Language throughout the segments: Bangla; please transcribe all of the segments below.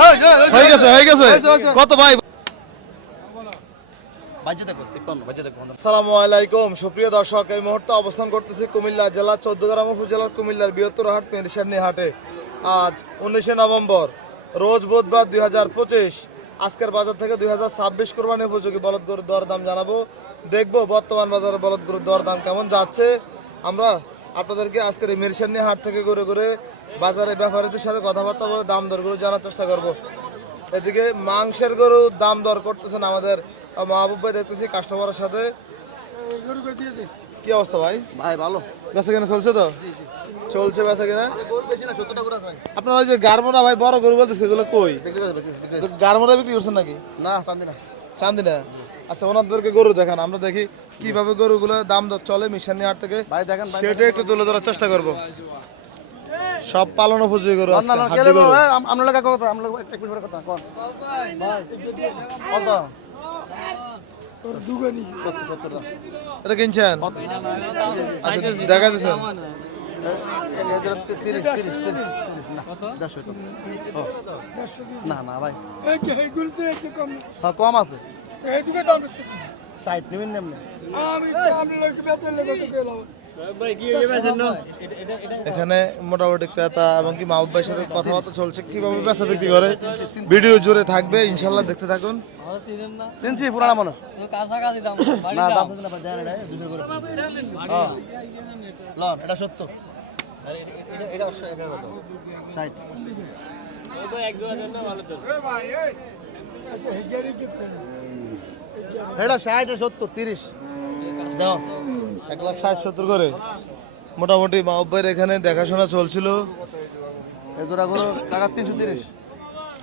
হয়ে গেছে হয়ে গেছে কত ভাই? বাজে দেখো তিপ্পান্ন বাজে দেখো আসসালামু আলাইকুম সুপ্রিয় দর্শক এই মুহূর্তে অবস্থান করতেছি কুমিল্লা জেলা চৌদ্দগ্রাম উপজেলার কুমিল্লার বৃহত্তর হাট পেনশানি হাটে আজ উনিশে নভেম্বর রোজ বুধবার দুই হাজার পঁচিশ আজকের বাজার থেকে দুই হাজার ছাব্বিশ কোরবানি উপযোগী বলদ গরুর দর দাম জানাব। দেখব বর্তমান বাজারে বলদ গরুর দর দাম কেমন যাচ্ছে। আমরা আপনাদেরকে আজকের এই মেরিশানি হাট থেকে ঘুরে ঘুরে বাজারে ব্যাপারীদের সাথে কথাবার্তা বলে দাম দরগুলো জানার চেষ্টা করব। এদিকে মাংসের গরু দাম দর করতেছেন আমাদের। মাহবুব ভাই দেখতেছি কাস্টমারের সাথে। কি অবস্থা ভাই? ভাই ভালো। বেচা কেনা চলছে তো? চলছে বেচা কেনা? আপনার ওই যে গারমোনা ভাই বড় গরু বলতেছে এগুলো কই? করে বিক্রি বিক্রি গারমোনা বিক্রি করছেন নাকি? না চান্দি না চান্দি না আচ্ছা ওনাদেরকে গরু দেখান আমরা দেখি কীভাবে গরুগুলো দাম দর চলে মিশানি হাট থেকে। ভাই দেখেন সেটা একটু তুলে ধরার চেষ্টা করব। সব পালন উপযোগী গরু হাড্ডি গরু আমরা লাগা কথা আমরা লাগা এক মিনিট কথা কোন ভাই কত সত্তর, সত্তর দাম। এটা কিনছেন আচ্ছা দেখা দিচ্ছেন না। ও। না ভাই হ্যাঁ কম আছে ষাট নিবেন নেমনি এখানে মোটামুটি ক্রেতা এবং কি ভাইয়ের সাথে কথাবার্তা চলছে, কীভাবে বেচা বিক্রি করে, ভিডিও জুড়ে থাকবে ইনশাল্লাহ দেখতে থাকুন। হ্যাঁ। এটা সত্তর। তিরিশ। এক লাখ ষাট সত্তর করে। মোটামুটি মা ভাইয়ের এখানে দেখাশোনা চলছিল। এই জোড়া টাকা তিনশো তিরিশ।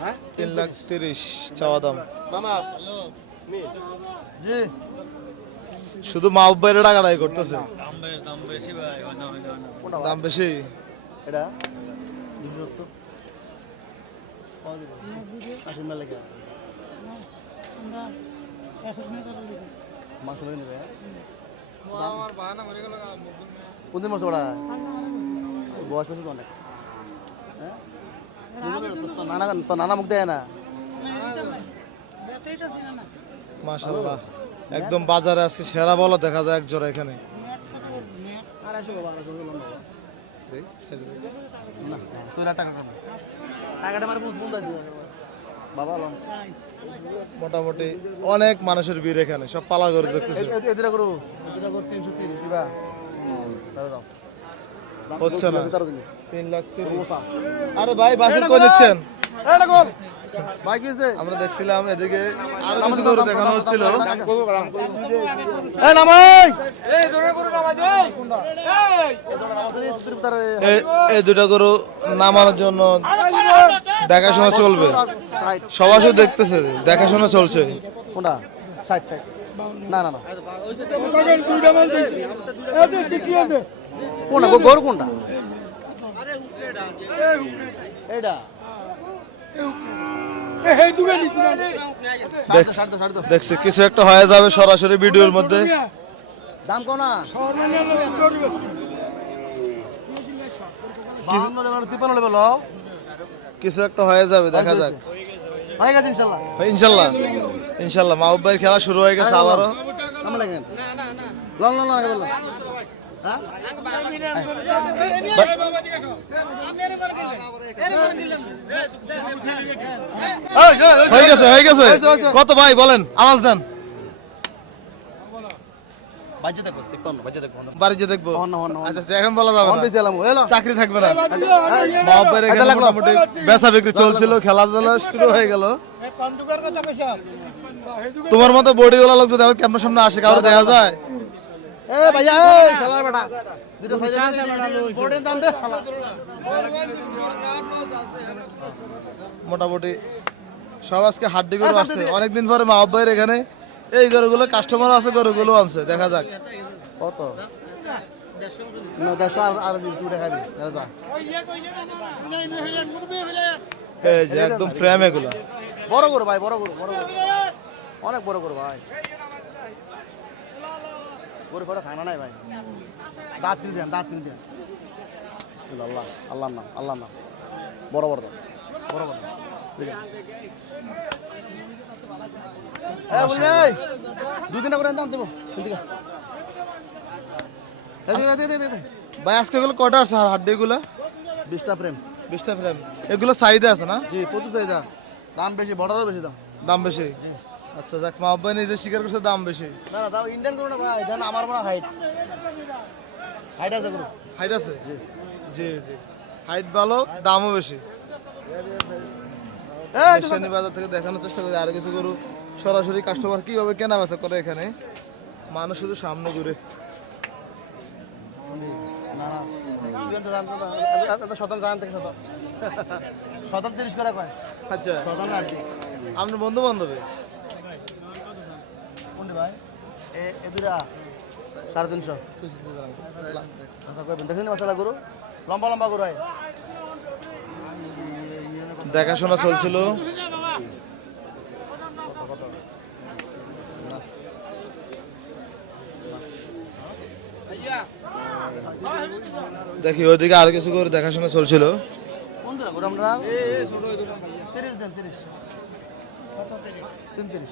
হ্যাঁ? তিন লাখ তিরিশ চাওয়া দাম। জি। শুধু মাহবুব ভাইয়ের টাকা আদায় করতেছে। দাম বেশি। ভাই কোনটা দাম বেশি এটা মাংস কোন দিন ওটা বয়স তো অনেক। হ্যাঁ? নানা তো নানা মুখ দেয় না? মাশাল্লাহ একদম বাজারে আজকে সেরা বলো দেখা যায় এক জোড়া এখানে টাকাটা আমার বুঝ বুঝ মোটামুটি অনেক মানুষের ভিড় এখানে সব পালা করে। দেখতেছে হচ্ছে না। তিন লাখ তিরিশ। আরে ভাই বাসন করে নিচ্ছেন? এটা আমরা দেখছিলাম এদিকে আরও কিছু গরু দেখানো হচ্ছিল। এই নামাই! এই দুটো গরু নামানোর জন্য দেখাশোনা চলবে। সবাই শুধু দেখতেছে দেখাশোনা চলছে। কোনটা? ষাট ষাট না না না। কোনটা? গরু কোনটা? ষাট দাও। দেখছি কিছু একটা হয়ে যাবে সরাসরি ভিডিওর মধ্যে। দাম কিছু একটা হয়ে যাবে দেখা যাক। হয়ে গেছে ইনশাল্লাহ। ইনশাল্লাহ। ইনশাল্লাহ মাহবুব ভাইয়ের খেলা শুরু হয়ে গেছে আবারও। হ্যাঁ হয়ে গেছে। হয়ে গেছে কত ভাই বলেন আওয়াজ দেন। আচ্ছা চাকরি থাকবে না। লাগল। মোটামুটি বেচা বিক্রি চলছিল খেলাধুলা শুরু হয়ে গেল। তোমার মতো বডিওয়ালা লোক যদি আমার ক্যামেরার সামনে আসে কারও দেখা যায়? এ ভাইয়া এই শালার বেটা। দুটো সাইজে বোর্ডের দাম দে। শালা মোটামুটি সব আজকে হাড্ডি গরু আসছে অনেকদিন পরে মা ভাইয়ের এখানে এই গরুগুলো কাস্টমার আছে গরুগুলো আনছে। দেখা যাক। কত? না দেড়শো আর আর দিন চুড়ে খাবি। এই যে একদম ফ্রেম এগুলো। বড় করো ভাই বড় করো বড় করো অনেক বড় করো ভাই। গরু ফটো খানা নাই ভাই। দাঁত তিন দেন দাঁত তিন দেন। আল্লাহ আল্লাহর নাম আল্লাহর নাম। বড় বড় দাও বড় বড়। এই দুই করে দাম দেবো। ভাই আজকে এগুলো কটা আছে? হাড্ডি এগুলো? বিশটা ফ্রেম বিশটা ফ্রেম এগুলো সাইডে আছে না? জি প্রচুর চাহিদা দাম বেশি দাম দাম। বেশি? আচ্ছা দেখ মা আব্বাই নিজে স্বীকার করছে দাম বেশি। না না দাম ইন্ডিয়ান করো না ভাই দেন আমার মনে হাইট হাইট আছে করো হাইট আছে? জি। জি হাইট ভালো দামও বেশি। মিশানি বাজার থেকে দেখানোর চেষ্টা করি আর কিছু গরু সরাসরি কাস্টমার কীভাবে কেনা বেচা করে এখানে? মানুষ শুধু সামনে ঘুরে। ইন্ডিয়ান শতান তিরিশ করে কয়। আচ্ছা। শতান আর কি। আপনার বন্ধু বান্ধবে কোনটি ভাই? এ এ দুটা সাড়ে তিনশো। আচ্ছা করবেন দেখেন মশলা গরু লম্বা লম্বা গরু দেখাশোনা চলছিল। দেখি ওইদিকে আর কিছু করে দেখাশোনা চলছিল। আমরা তিরিশ দেন তিরিশ। তিন তিরিশ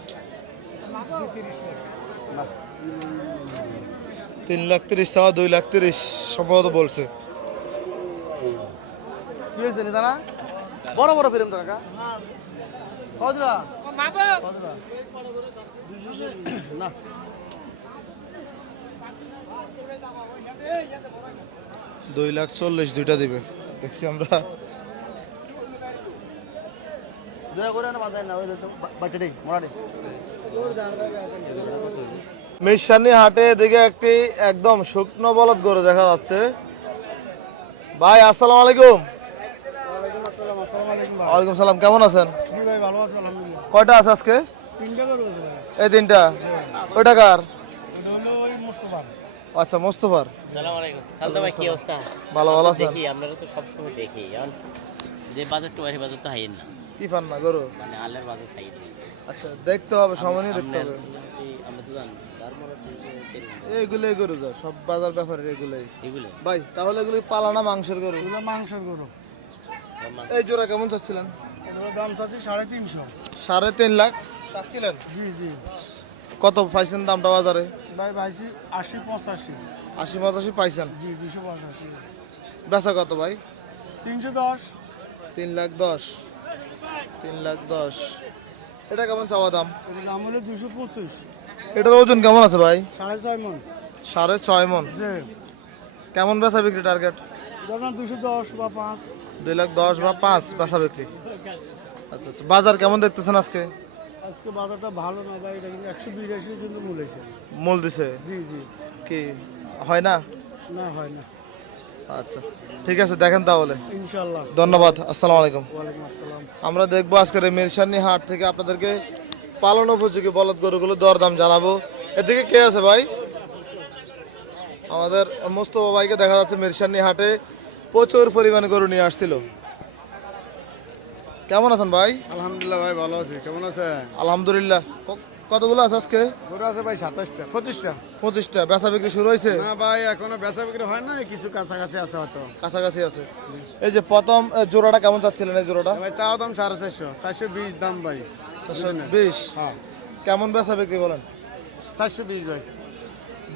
তিন লাখ তিরিশ টাকা দুই লাখ তিরিশ সম্ভবত বলছে। কি হয়েছে বড় বড় ফিল্ম তো কদরা কদরা না দুই লাখ চল্লিশ দুইটা দিবে। দেখছি আমরা। দয়া করে না বাজায় ওই মিশানি হাটে এদিকে একটি একদম শুকনো বলদ গরু দেখা যাচ্ছে। ভাই আসসালামু আলাইকুম। ওয়ালাইকুম সালাম কেমন আছেন? কয়টা আছে আজকে? এই তিনটা। ওইটা কার? আচ্ছা মোস্তফার। ভালো ভালো আছেন? দেখি আপনারা তো সবসময় দেখি। যে বাজার টুয়ারি বাজার তো হাইয়েন না। কি পান না গরু? মানে আলের বাজার সাইড আচ্ছা দেখতে হবে সময় দেখতে হবে। কেরম, এইগুলোই গরু যা সব বাজার ব্যাপারে এগুলোই। এগুলো ভাই তাহলে এগুলো পালানা মাংসের গরু। এগুলো মাংসের গরু। এই জোড়া কেমন চাচ্ছিলেন? দাম চাচ্ছি সাড়ে তিনশো। সাড়ে তিন লাখ? চাচ্ছিলেন? জি জি। কত পাইছেন দামটা বাজারে? ভাই ভাইছি আশি পঁচাশি। আশি পঁচাশি পাইছেন? জি দুশো পঁচাশি। বেচা কত ভাই? তিনশো দশ। তিন লাখ দশ। তিন লাখ দশ। এটা কেমন চাওয়া দাম? দাম হলো দুশো পঁচিশ। এটার ওজন কেমন আছে ভাই? সাড়ে ছয় মন। সাড়ে ছয় মন। কেমন বেচা বিক্রি টার্গেট? দুশো দশ বা পাঁচ। দুই লাখ দশ বা পাঁচ বেচা বিক্রি। আচ্ছা আচ্ছা। বাজার কেমন দেখতেছেন আজকে? আজকে বাজারটা ভালো না ভাই এটা কিন্তু একশো বিরাশির জন্য মূলেছে মূল দিছে? জি জি। কি হয় না? না হয় না। আচ্ছা ঠিক আছে দেখেন তাহলে। ধন্যবাদ আসসালামু আলাইকুম। আমরা দেখব আজকের মিরসানি হাট থেকে আপনাদেরকে পালন উপযোগী বলদ গরুগুলো দরদাম জানাব। এদিকে কে আছে ভাই? আমাদের মোস্তফা ভাইকে দেখা যাচ্ছে মিরসানি হাটে প্রচুর পরিমাণে গরু নিয়ে আসছিল। কেমন আছেন ভাই? আলহামদুলিল্লাহ ভাই ভালো আছি। কেমন আছে আলহামদুলিল্লাহ। ক- কতগুলো আছে আজকে? গরু আছে ভাই সাতাশটা পঁচিশটা। পঁচিশটা। বেচা বিক্রি শুরু হয়েছে? না ভাই এখনও বেচা বিক্রি হয় না কিছু কাছাকাছি আছে হয়তো। কাছাকাছি আছে। এই যে প্রথম জোড়াটা কেমন চাচ্ছিলেন এই জোড়াটা? ভাই চাওয়া দাম সাড়ে চারশো চারশো বিশ দাম ভাই। চারশো বিশ? হ্যাঁ। কেমন বেচা বিক্রি বলেন? চারশো বিশ ভাই।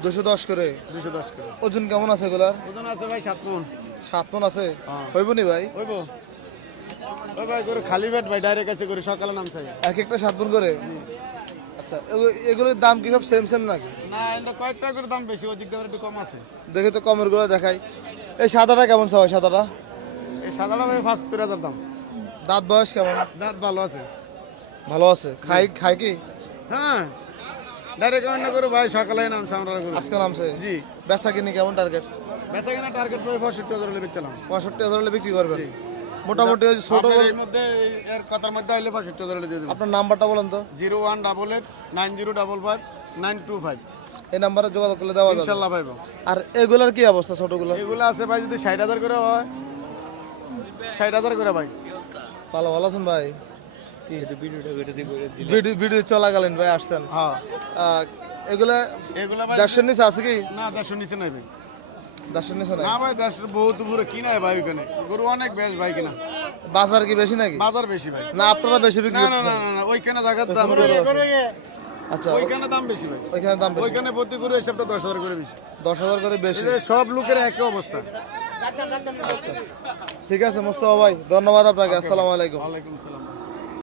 দুশো দশ করে? দুশো দশ করে। ওজন কেমন আছে এগুলার? ওজন আছে ভাই সাত মন। সাত মন আছে? হ্যাঁ। হইব নি ভাই? হইব। ভাই গরু খালি পেট ভাই ডাইরেক্ট আছে গরু সকালে নাম চাই এক একটা সাত মন করে? আচ্ছা এগু- এগুলোর দাম কি সব সেম সেম নাকি? না এটা কয়েকটা করে দাম বেশি দিয়ে একটু কম আছে। দেখি তো কমেরগুলো দেখাই। এই সাদাটা কেমন সবাই সাদাটা? এই সাদাটা ভাই পাঁচাত্তর হাজার দাম। দাঁত বয়স কেমন? দাঁত ভালো আছে। ভালো আছে। খাই খাই কি? হ্যাঁ ডাইরেক্ট অন্য করে ভাই সকালে নামছে আমরা আজকে নামছে? জি। বেচা কিনি কেমন টার্গেট বেচা কিনা টার্গেট পাই পঁয়ষট্টি হাজার হলে বেচলাম পঁয়ষট্টি হাজার হলে বিক্রি করবেন? মোটামুটি ওই ছোট আপনার এর মধ্যে এই- এর কথার মধ্যে আইলে পঁয়ষট্টি হাজার দিয়ে দেবো আপনার নাম্বারটা বলেন তো। Zero one double eight nine zero double five nine two five. এই নাম্বারে যোগাযোগ করলে দেওয়া যাবে। ইনশাল্লাহ ভাইব আর এগুলার কি অবস্থা ছোটগুলো এগুলো আছে ভাই যদি ষাট হাজার করে হয়। ষাট হাজার করে ভাই। ভালো ভালো আছেন ভাই? ভিডিও ভিডিও চলাকালীন ভাই আসছেন। হ্যাঁ। আহ, এগুলা এগুলো ভাই নিচে আছে কি? না দেড়শো নিচে নেবে না ভাই দেশ বহুত উপরে কিনা ভাই ওখানে গরু অনেক বেশ ভাই কিনা। বাজার কি বেশি নাকি? বাজার বেশি ভাই। না আপনারা বেশি বিক্রি না না না না, না ওইখানে জায়গার দাম আচ্ছা ওইখানে দাম বেশি ভাই। ওইখানে দাম বেশি। ওইখানে প্রতি গরু এই সপ্তাহে দশ হাজার করে বেশি। দশ হাজার করে বেশি। সব লোকের একই অবস্থা। ঠিক আছে মোস্তফা ভাই ধন্যবাদ আপনাকে আসসালামু আলাইকুম। ওয়ালাইকুম সালাম